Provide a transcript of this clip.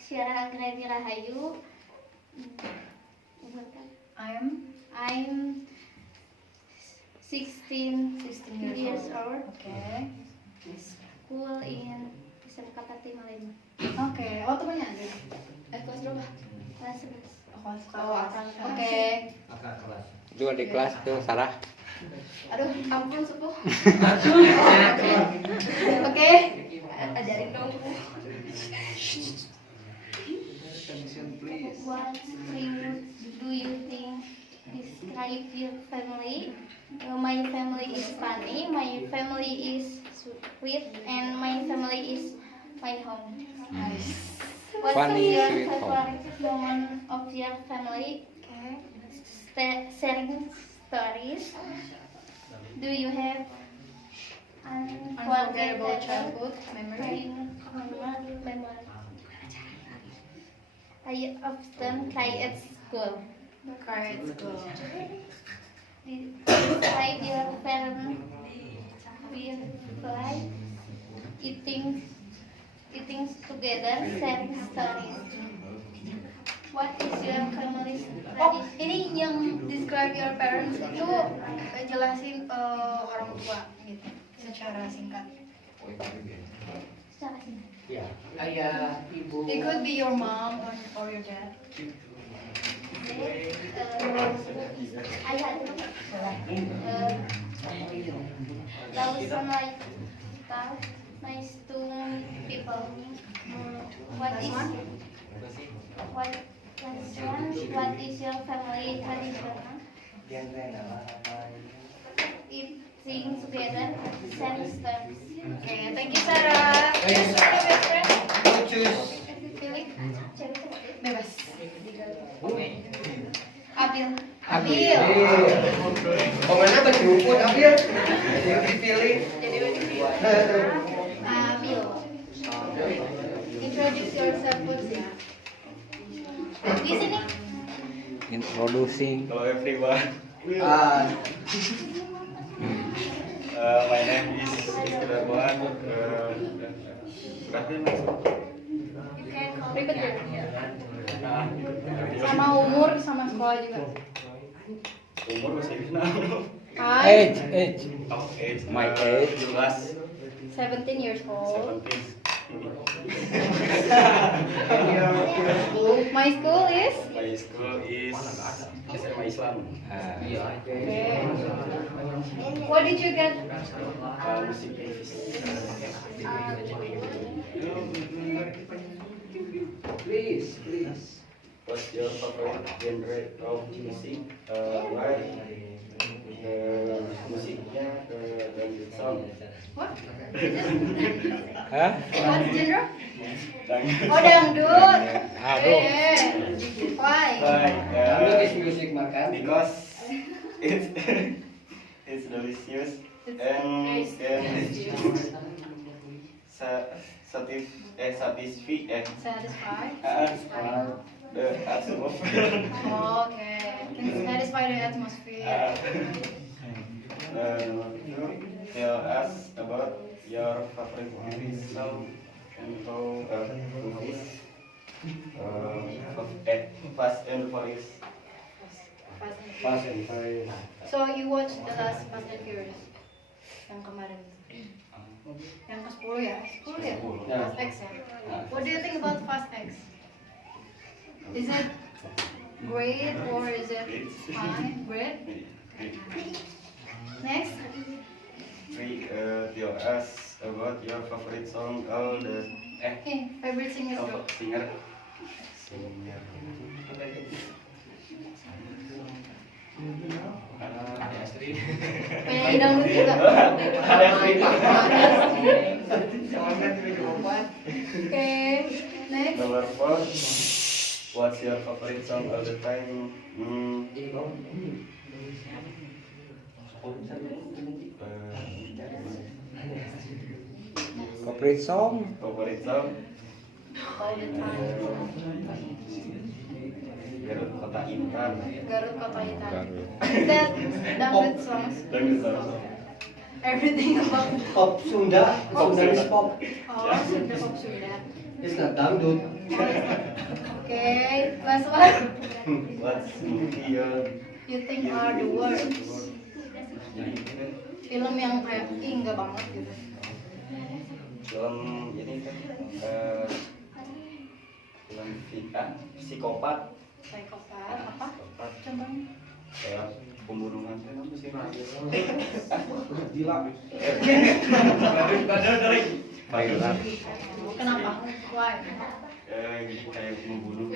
Syarah Anggreni Rahayu. I'm 16 years old. Okay. School in SMK Kartima 5. Oke. Oh, temannya ada. Kelas berapa? Kelas 11. Kelas. Oke. Juga di kelas tuh Sarah. Aduh, ampun sepuh. Oke. Ajarin dong. What things do you think describe your family? My family is funny, my family is sweet, and my family is my home. Nice. What's Funny, your sweet home. favorite moment of your family? Sharing stories. Do you have Unforgettable childhood memory. memory? I often cry at school. Cry at school. Describe your parents with life, eating together, sharing stories. What is your family's Oh, tradition? ini yang describe your parents itu jelasin orang tua gitu secara singkat. Secara singkat. Ayah, ibu. It could be your mom or your dad. Ayah dulu. Those are my stuff. Nice to meet people. What is your family tradition? Eating together, sharing stories. Okay, thank you Sarah. Yes, your best friend. Pilih. Bebas. Abil. Komennya berjemput, Abil. Jadi dipilih. Abil. Introduce yourself please ya. Di sini. Introducing. Hello everyone. My name is Darwan. Ribet ya? Sama umur, sama sekolah juga. Umur masih kenal. Hai. Age. Oh, age. My age. 17 years old. 17. My school is? My school is SMA Islam. Okay. What did you get? Musik Elvis. Please. What's your favorite genre of music? Why? Musiknya dangdut song. What? Hah? What genre? Dangdut. Oh, dangdut. Aduh. Why? Why? Music makan. Because it's delicious and Satisfy. the atmosphere. Oh, okay. Can satisfy the atmosphere. Tell us about your favorite movies song and movies. Fast and Furious. Fast and Furious. So you watched the last Fast and Furious yang kemarin? Yang ke-10 ya? 10 ya? Fast X ya? What do you think about Fast X? Is it great or is it fine? Great? Next? Tell us about your favorite song. All the Favorite singer group? singer. Penyanyi dangdut juga. Okay, next. Number 4. What's your favorite song all the time? Favorite song? Favorite song? All the time. Garut Kota Intan. Garut Kota Hitam. Garut. Is that dangdut songs? Dangdut song. Everything about Pop Sunda. Sunda is pop. Sunda pop Sunda. It's not dangdut. Okay, last one. What movie You think are the worst? jadi ini kan Film yang kayak enggak banget gitu. film ini kan film psikopat Psikopat apa? psikopat Contohnya? kayak pembunuhan kan apa sih Gila. violent Kenapa? Why? kayak membunuh